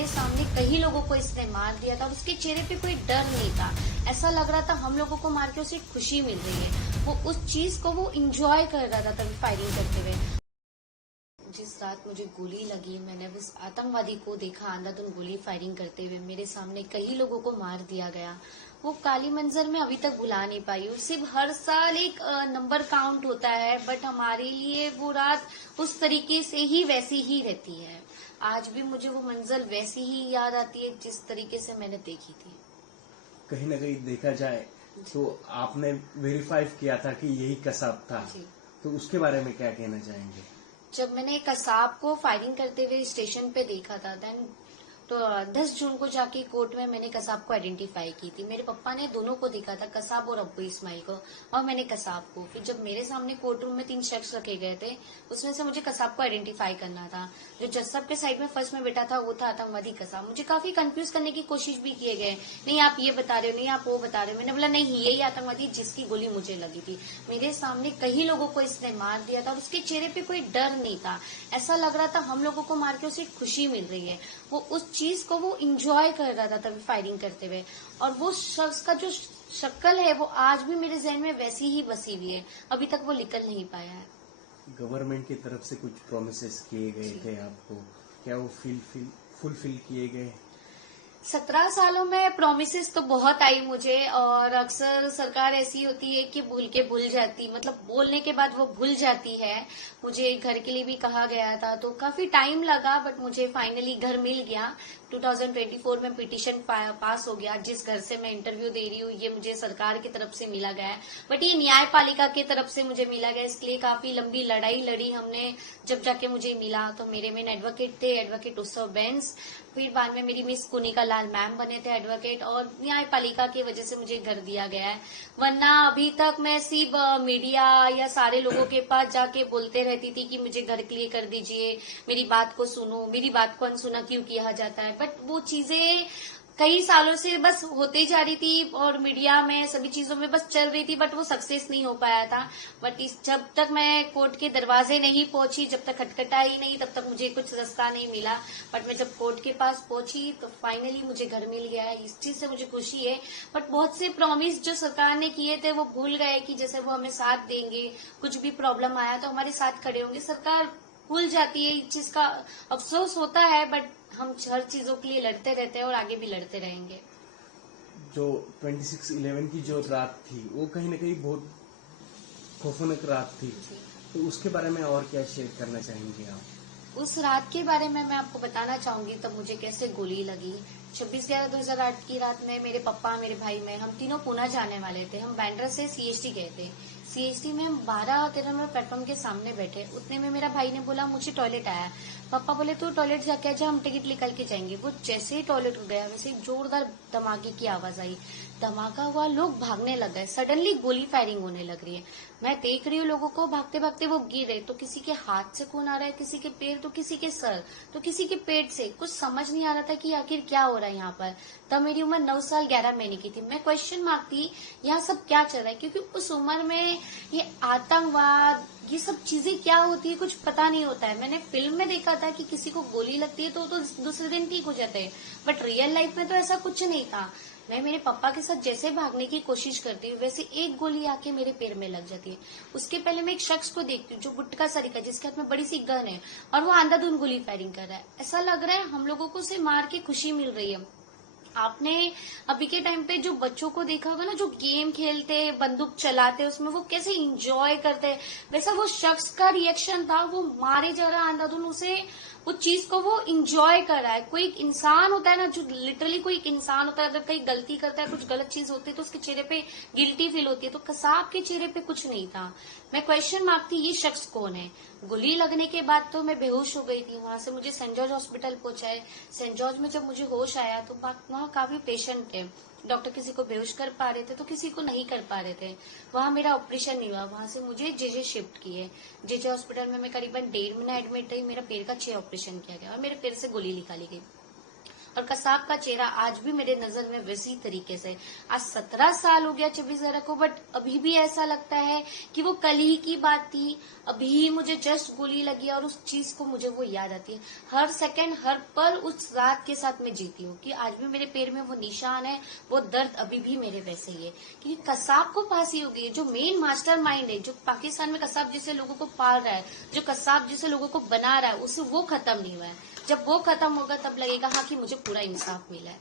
मेरे सामने कई लोगों को इसने मार दिया था और उसके चेहरे पे कोई डर नहीं था। ऐसा लग रहा था हम लोगों को मार के उसे खुशी मिल रही है। वो उस चीज को वो इंजॉय कर रहा था तभी फायरिंग करते हुए। जिस रात मुझे गोली लगी, मैंने उस आतंकवादी को देखा अंधाधुंध गोली फायरिंग करते हुए। मेरे सामने कई लोगों को मार दिया गया। वो काली मंजर मैं अभी तक भुला नहीं पाई हूँ। सिर्फ हर साल एक नंबर काउंट होता है, बट हमारे लिए वो रात उस तरीके से ही वैसी ही रहती है। आज भी मुझे वो मंजर वैसी ही याद आती है जिस तरीके से मैंने देखी थी। कहीं ना कहीं देखा जाए तो आपने वेरीफाई किया था कि यही कसाब था, जी। तो उसके बारे में क्या कहना चाहेंगे? जब मैंने कसाब को फायरिंग करते हुए स्टेशन पे देखा था, देन तो 10 जून को जाके कोर्ट में मैंने कसाब को आइडेंटिफाई की थी। मेरे पापा ने दोनों को देखा था, कसाब और अब्बू इस्माइल को, और मैंने कसाब को। फिर जब मेरे सामने कोर्ट रूम में 3 शख्स रखे गए थे, उसमें से मुझे कसाब को आइडेंटिफाई करना था। जो जज साहब के साइड में फर्स्ट में बैठा था वो था आतंकवादी कसाब। मुझे काफी कंफ्यूज करने की कोशिश भी किए गए, नहीं आप ये बता रहे हो, नहीं आप वो बता रहे हो। मैंने बोला नहीं, यही आतंकवादी जिसकी गोली मुझे लगी थी। मेरे सामने कई लोगों को इसने मार दिया था और उसके चेहरे पे कोई डर नहीं था। ऐसा लग रहा था हम लोगों को मार के उसे खुशी मिल रही है। वो उस चीज को वो इंजॉय कर रहा था तभी फायरिंग करते हुए। और वो शख्स का जो शक्ल है वो आज भी मेरे जहन में वैसी ही बसी हुई है। अभी तक वो निकल नहीं पाया है। गवर्नमेंट की तरफ से कुछ प्रोमिसेस किए गए थे आपको, क्या वो फुलफिल किए गए? 17 सालों में प्रोमिसेस तो बहुत आई मुझे, और अक्सर सरकार ऐसी होती है कि भूल के भूल जाती, मतलब बोलने के बाद वो भूल जाती है। मुझे घर के लिए भी कहा गया था तो काफी टाइम लगा, बट मुझे फाइनली घर मिल गया। 2024 में पिटीशन पास हो गया। जिस घर से मैं इंटरव्यू दे रही हूँ ये मुझे सरकार की तरफ से मिला गया है, बट ये न्यायपालिका की तरफ से मुझे मिला गया। इसके लिए काफी लंबी लड़ाई लड़ी हमने, जब जाके मुझे मिला। तो मेरे मेन एडवोकेट थे एडवोकेट उत्सव बेंस, फिर बाद में मेरी मिस कुनिका लाल मैम बने थे एडवोकेट, और न्यायपालिका की वजह से मुझे घर दिया गया है। वरना अभी तक मैं सिर्फ मीडिया या सारे लोगों के पास जाके बोलते रहती थी कि मुझे घर के लिए कर दीजिए, मेरी बात को सुनो, मेरी बात को अनसुना क्यों किया जाता है। बट वो चीजें कई सालों से बस होते जा रही थी और मीडिया में सभी चीजों में बस चल रही थी, बट वो सक्सेस नहीं हो पाया था। बट जब तक मैं कोर्ट के दरवाजे नहीं पहुंची, जब तक खटखटाई नहीं, तब तक मुझे कुछ रास्ता नहीं मिला। बट मैं जब कोर्ट के पास पहुंची तो फाइनली मुझे घर मिल गया है। इस चीज से मुझे खुशी है। बट बहुत से प्रॉमिस जो सरकार ने किए थे वो भूल गए, कि जैसे वो हमें साथ देंगे, कुछ भी प्रॉब्लम आया तो हमारे साथ खड़े होंगे। सरकार भूल जाती है, इस चीज का अफसोस होता है, बट हम हर चीजों के लिए लड़ते रहते हैं और आगे भी लड़ते रहेंगे। जो 26/11 की जो रात थी वो कहीं ना कहीं बहुत खौफनाक रात थी, तो उसके बारे में और क्या शेयर करना चाहेंगे आप? उस रात के बारे में मैं आपको बताना चाहूंगी तब मुझे कैसे गोली लगी। 26/11/2008 की रात में मेरे पापा, मेरे भाई, मैं, हम तीनों पुणे जाने वाले थे। हम बैंड्रा से सीएसटी गए थे। सीएसटी में हम 12-13 नंबर प्लेटफॉर्म के सामने बैठे। उतने में मेरा भाई ने बोला मुझे टॉयलेट आया। पापा बोले तू टॉयलेट जाके आ जा, हम टिकट निकाल के जाएंगे। वो जैसे ही टॉयलेट गया वैसे ही जोरदार धमाके की आवाज आई। धमाका हुआ, लोग भागने लग गए। सडनली गोली फायरिंग होने लग रही है। मैं देख रही हूँ लोगों को, भागते भागते वो गिरे। तो किसी के हाथ से खून आ रहा है, किसी के पैर, तो किसी के सर, तो किसी के पेट से। कुछ समझ नहीं आ रहा था कि आखिर क्या हो रहा है यहाँ पर। तब मेरी उम्र 9 साल 11 महीने की थी। मैं क्वेश्चन मार्क थी यहाँ सब क्या चल रहा है, क्योंकि उस उम्र में ये आतंकवाद, ये सब चीजें क्या होती है कुछ पता नहीं होता है। मैंने फिल्म में देखा था कि किसी को गोली लगती है तो दूसरे दिन ठीक हो जाते हैं, बट रियल लाइफ में तो ऐसा कुछ नहीं था। मैं मेरे पापा के साथ जैसे भागने की कोशिश करती हूँ वैसे एक गोली आके मेरे पैर में लग जाती है। उसके पहले मैं एक शख्स को देखती हूँ जो गुटका सरिका, जिसके हाथ में बड़ी सी गन है, और वो अंधाधुंध गोली फायरिंग कर रहा है। ऐसा लग रहा है हम लोगों को उसे मार के खुशी मिल रही है। आपने अभी के टाइम पे जो बच्चों को देखा होगा ना, जो गेम खेलते, बंदूक चलाते, उसमें वो कैसे इंजॉय करते हैं, वैसा वो शख्स का रिएक्शन था। वो मारे जा रहा अंधाधुंध, उसे उस चीज को वो इंजॉय कर रहा है। कोई एक इंसान होता है ना, जो लिटरली कोई एक इंसान होता है, अगर कहीं गलती करता है, कुछ गलत चीज होती है तो उसके चेहरे पे गिल्टी फील होती है, तो कसाब के चेहरे पे कुछ नहीं था। मैं क्वेश्चन मार्क थी ये शख्स कौन है। गोली लगने के बाद तो मैं बेहोश हो गई थी। वहां से मुझे सेंट जॉर्ज हॉस्पिटल पहुंचाए। सेंट जॉर्ज में जब मुझे होश आया तो वहाँ काफी पेशेंट थे। डॉक्टर किसी को बेहोश कर पा रहे थे तो किसी को नहीं कर पा रहे थे। वहां मेरा ऑपरेशन नहीं हुआ। वहां से मुझे जेजे शिफ्ट किए। जेजे हॉस्पिटल में मैं करीबन 1.5 महीना एडमिट रही। मेरा पैर का 6 ऑपरेशन किया गया और मेरे पैर से गोली निकाली गई। और कसाब का चेहरा आज भी मेरे नजर में वैसी तरीके से। आज 17 साल हो गया 26/11 को, बट अभी भी ऐसा लगता है कि वो कल ही की बात थी। अभी मुझे जस्ट गोली लगी और उस चीज को मुझे वो याद आती है। हर सेकंड हर पल उस रात के साथ मैं जीती हूँ कि आज भी मेरे पैर में वो निशान है, वो दर्द अभी भी मेरे वैसे ही है। क्योंकि कसाब को फांसी हो गई है, जो मेन मास्टर माइंड है, जो पाकिस्तान में कसाब जैसे लोगों को पाल रहा है, जो कसाब जैसे लोगों को बना रहा है, उसे वो खत्म नहीं हुआ है। जब वो खत्म होगा तब लगेगा हाँ कि मुझे पूरा इंसाफ मिला है।